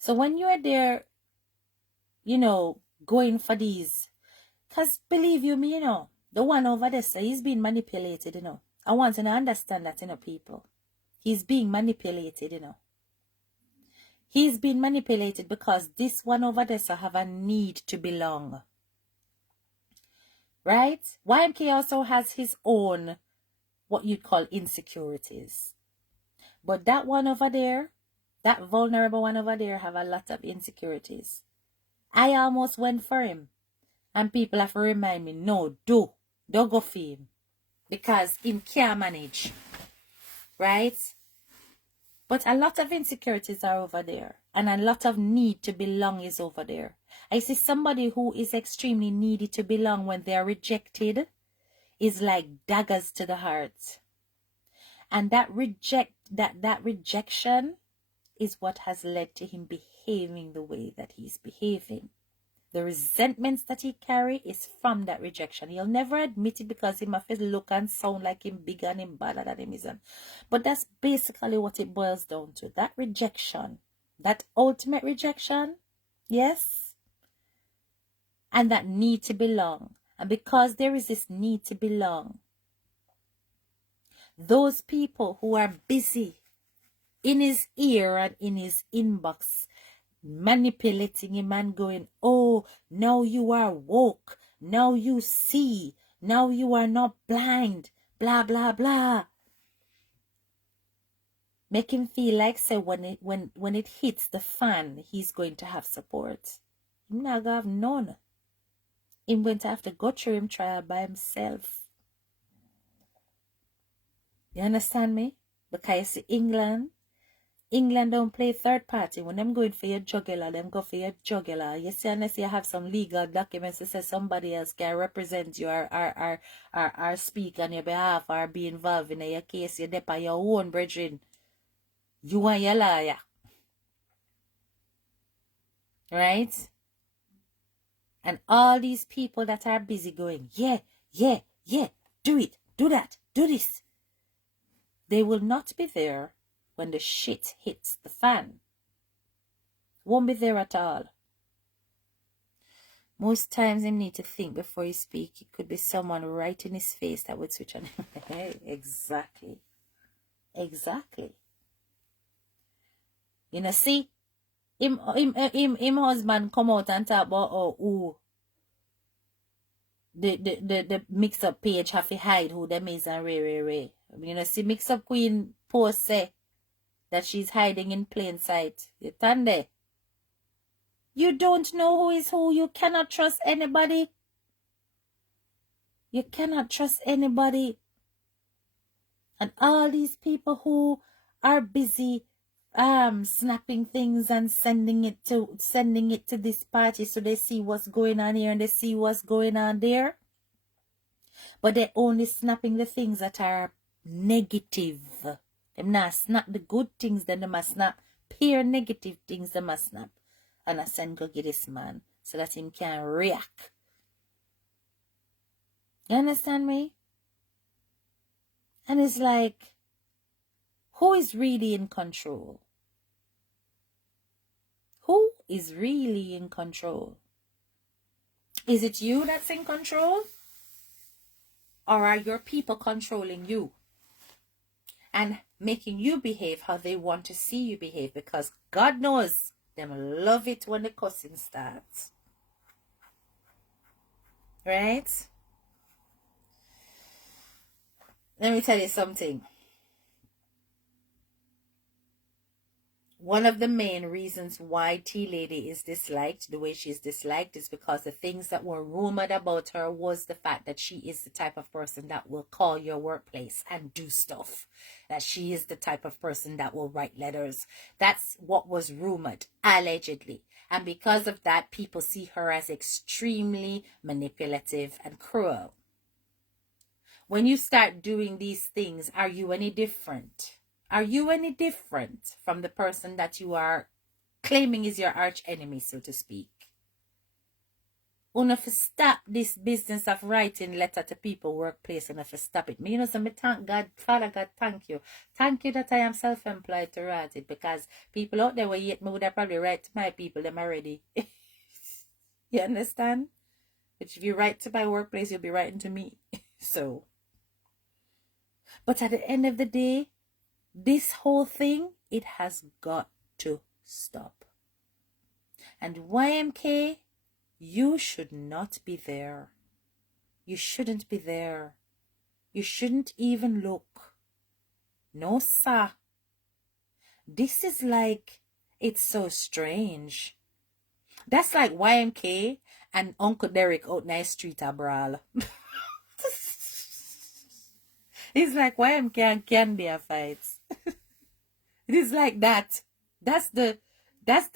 So when you're there, you know, going for these, because believe you me, you know, the one over there, so he's being manipulated, you know. I want you to understand that, you know, people. He's being manipulated, you know. He's being manipulated because this one over there so have a need to belong. Right? YMK also has his own, what you'd call insecurities. But that one over there, that vulnerable one over there have a lot of insecurities. I almost went for him. And people have to remind me, no, don't go for him. Because him can't manage. Right? But a lot of insecurities are over there. And a lot of need to belong is over there. I see somebody who is extremely needy to belong when they are rejected is like daggers to the heart. And that rejection is what has led to him behaving the way that he's behaving. The resentments that he carry is from that rejection. He'll never admit it because he must look and sound like him bigger and him badder than him isn't. But that's basically what it boils down to. That rejection. That ultimate rejection. Yes. And that need to belong. And because there is this need to belong, those people who are busy in his ear and in his inbox, manipulating him and going, oh, now you are woke, now you see, now you are not blind, blah blah blah. Make him feel like, say, when it hits the fan, he's going to have support. He's not gonna have none. He's going to have to go through him trial by himself. You understand me? Because you see, England don't play third party. When them going for your jugular, them go for your jugular. You see, unless you have some legal documents that say somebody else can represent you or speak on your behalf or be involved in your case, you're there by your own brethren. You and your lawyer. Right? And all these people that are busy going, yeah, do it, do that, do this. They will not be there when the shit hits the fan. Won't be there at all. Most times you need to think before you speak. It could be someone right in his face that would switch on him. Exactly. You know, see, him husband come out and talk about the mix up page have to hide who them is and Ray. You know, see, mix up queen post say that she's hiding in plain sight. You stand there. You don't know who is who. You cannot trust anybody. You cannot trust anybody. And all these people who are busy snapping things and sending it to this party so they see what's going on here and they see what's going on there. But they're only snapping the things that are negative. Them not snap the good things, then they must snap pure negative things, they must snap. And I send go get this man so that him can react. You understand me? And it's like, who is really in control? Who is really in control? Is it you that's in control? Or are your people controlling you? And making you behave how they want to see you behave? Because God knows them love it when the cussing starts. Right? Let me tell you something. One of the main reasons why T-Lady is disliked, the way she's disliked, is because the things that were rumored about her was the fact that she is the type of person that will call your workplace and do stuff. That she is the type of person that will write letters. That's what was rumored, allegedly. And because of that, people see her as extremely manipulative and cruel. When you start doing these things, are you any different? Are you any different from the person that you are claiming is your arch enemy, so to speak? Enough stop this business of writing letter to people workplace, enough stop it. Me, you know, so me thank God, Father God, thank you. Thank you that I am self-employed to write it, because people out there were yet me would have probably write to my people them already. You understand? But if you write to my workplace, you'll be writing to me. So. But at the end of the day, this whole thing, it has got to stop. And YMK, you should not be there. You shouldn't be there. You shouldn't even look. No, sir. This is like, it's so strange. That's like YMK and Uncle Derek out in the street a brawl. It's like YMK and Candy a fights. It is like that. That's the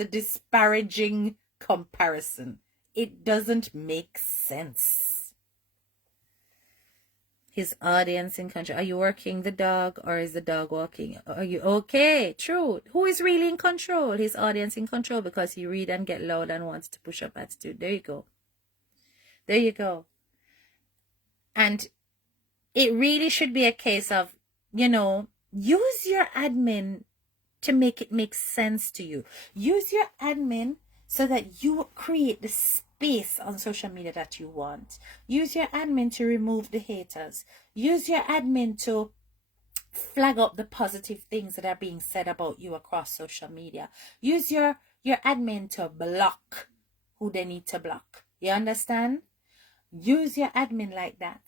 disparaging comparison. It doesn't make sense. His audience in control. Are you working the dog or is the dog walking? Are you okay? True. Who is really in control? His audience in control because he read and get loud and wants to push up attitude. There you go. There you go. And it really should be a case of, you know, use your admin to make it make sense to you. Use your admin so that you create the space on social media that you want. Use your admin to remove the haters. Use your admin to flag up the positive things that are being said about you across social media. Use your admin to block who they need to block. You understand? Use your admin like that.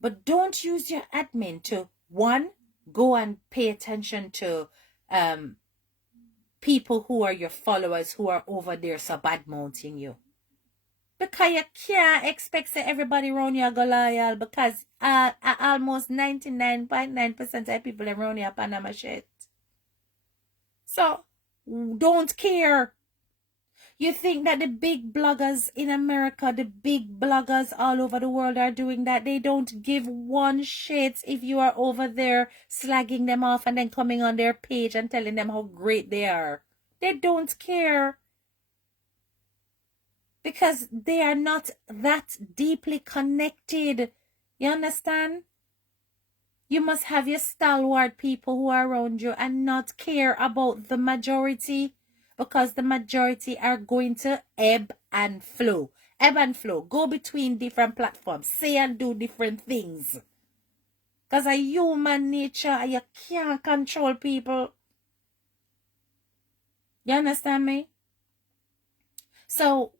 But don't use your admin to, one, go and pay attention to people who are your followers who are over there so bad mouthing you. Because you can't expect that everybody around you go loyal because almost 99.9% of people around you are Panama shit. So, don't care. You think that the big bloggers in America, the big bloggers all over the world are doing that? They don't give one shit if you are over there slagging them off and then coming on their page and telling them how great they are. They don't care. Because they are not that deeply connected. You understand? You must have your stalwart people who are around you and not care about the majority. Because the majority are going to ebb and flow. Ebb and flow. Go between different platforms. Say and do different things. Because a human nature, you can't control people. You understand me? So,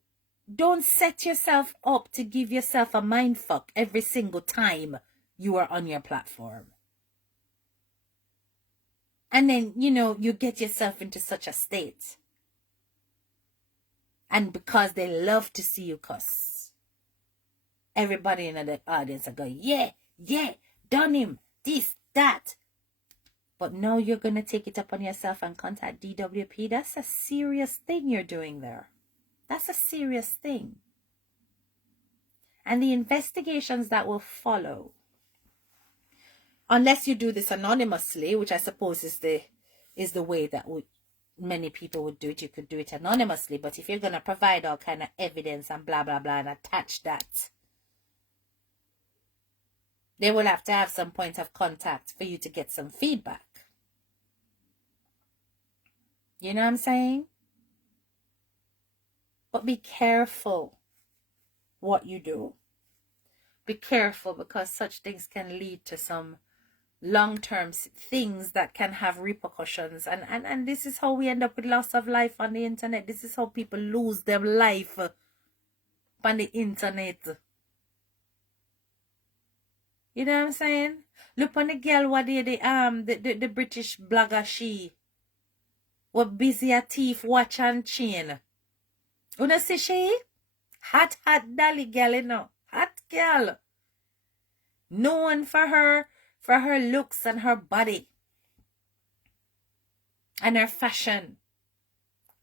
don't set yourself up to give yourself a mind fuck every single time you are on your platform. And then, you know, you get yourself into such a state. And because they love to see you cuss, everybody in the audience are going, yeah, done him, this, that. But now you're going to take it upon yourself and contact DWP. That's a serious thing you're doing there. That's a serious thing. And the investigations that will follow, unless you do this anonymously, which I suppose is the way that many people would do it. You could do it anonymously, but if you're going to provide all kind of evidence and blah, blah, blah, and attach that, they will have to have some point of contact for you to get some feedback. You know what I'm saying? But be careful what you do. Be careful because such things can lead to some long-term things that can have repercussions. And this is how we end up with loss of life on the internet. This is how people lose their life on the internet. You know what I'm saying? Look on the girl what the British blogger she what busy a thief watch and chain. You know see she? Hot dolly girl, you know. Hot girl. Known for her looks and her body. And her fashion.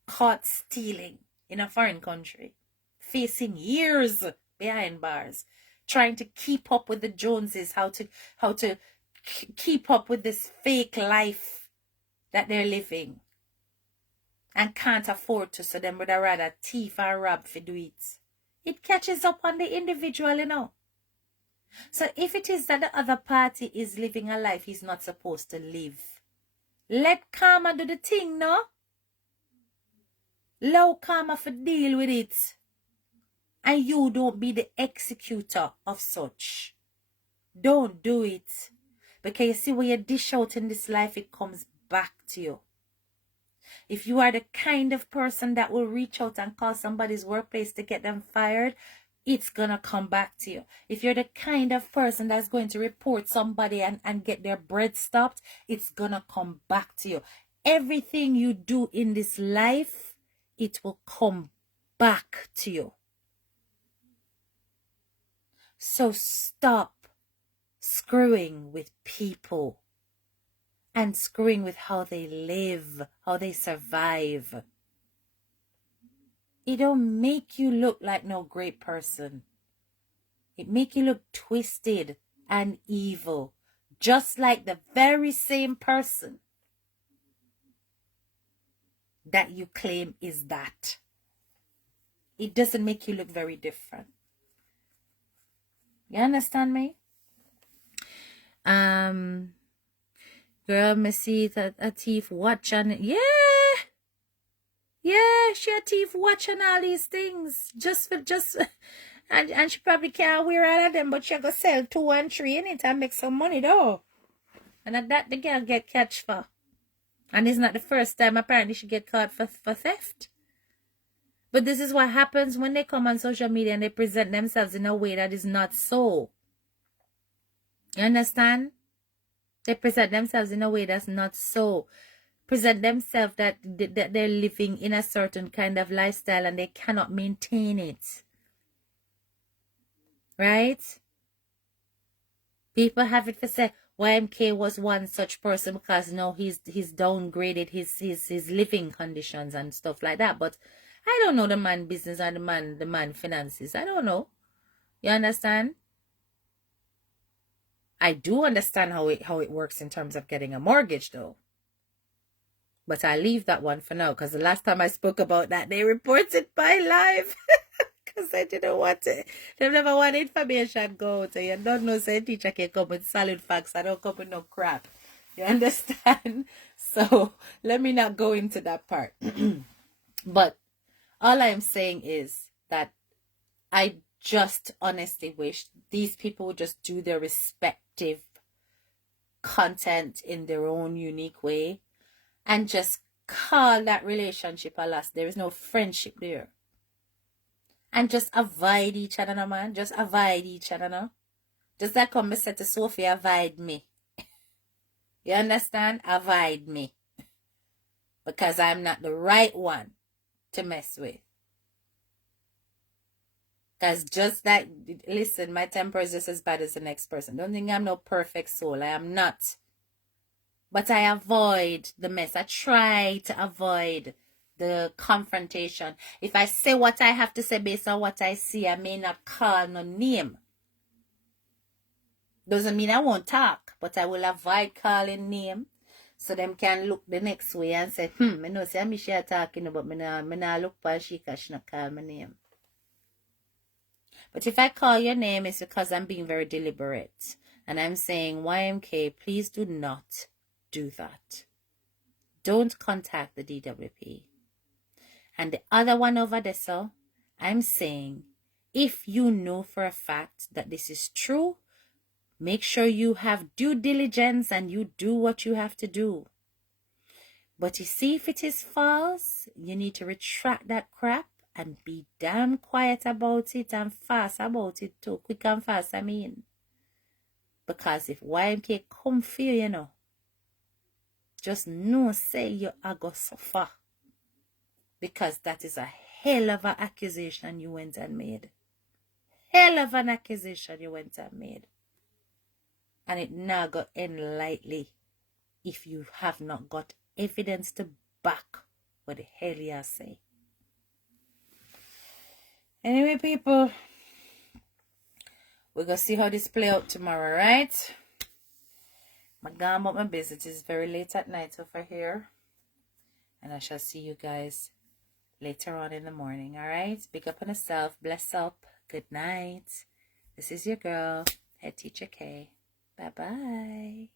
Caught stealing in a foreign country. Facing years behind bars. Trying to keep up with the Joneses. How to keep up with this fake life that they're living. And can't afford to, so them would rather thief or rob for do it. It catches up on the individual, you know. So if it is that the other party is living a life he's not supposed to live, let karma do the thing, no? Allow karma for deal with it. And you don't be the executor of such. Don't do it. Because you see, when you dish out in this life, it comes back to you. If you are the kind of person that will reach out and call somebody's workplace to get them fired, it's gonna come back to you. If you're the kind of person that's going to report somebody and get their bread stopped, it's gonna come back to you. Everything you do in this life, it will come back to you. So stop screwing with people. And screwing with how they live, how they survive. It don't make you look like no great person. It make you look twisted and evil, just like the very same person that you claim is that. It doesn't make you look very different. You understand me? Girl, me see that a thief watching. Yeah, she a thief watching all these things just and she probably can't wear all of them, but she go sell 2 and 3 in it and make some money though. And at that the girl get catch for. And it's not the first time apparently she get caught for theft. But this is what happens when they come on social media and they present themselves in a way that is not so. You understand? They present themselves in a way that's not so. Present themselves that they're living in a certain kind of lifestyle and they cannot maintain it. Right? People have it for say YMK was one such person because he's downgraded his living conditions and stuff like that. But I don't know the man business and the man finances. I don't know. You understand? I do understand how it works in terms of getting a mortgage though. But I leave that one for now because the last time I spoke about that, they reported my live. Because I didn't want it. They never want information go to you. Don't know say teacher can come with solid facts. I don't come with no crap. You understand? So let me not go into that part. But all I'm saying is that I just honestly wish these people would just do their respective content in their own unique way and just call that relationship a loss. There is no friendship there. And just avoid each other, no, man. Just avoid each other, no. Just like come and say to Sophie, avoid me. You understand? Avoid me. Because I'm not the right one to mess with. Because just like, listen, my temper is just as bad as the next person. Don't think I'm no perfect soul. I am not. But I avoid the mess. I try to avoid the confrontation. If I say what I have to say based on what I see, I may not call no name. Doesn't mean I won't talk, but I will avoid calling name. So them can look the next way and say, I know say I'm she talking, but me nah look for she because she not call my name. But if I call your name, it's because I'm being very deliberate. And I'm saying, YMK, please do not do that. Don't contact the DWP. And the other one over there, so I'm saying, if you know for a fact that this is true, make sure you have due diligence and you do what you have to do. But you see, if it is false, you need to retract that crap and be damn quiet about it and fast about it too. Quick and fast, I mean. Because if YMK come for you, you know, just know, say you are going to suffer. Because that is a hell of an accusation you went and made. Hell of an accusation you went and made. And it not go end lightly if you have not got evidence to back what the hell you say. Anyway, people, we're going to see how this play out tomorrow, right? I'm going about my business. It's very late at night over here. And I shall see you guys later on in the morning, all right? Big up on yourself. Bless up. Good night. This is your girl, Head Teacher K. Bye-bye.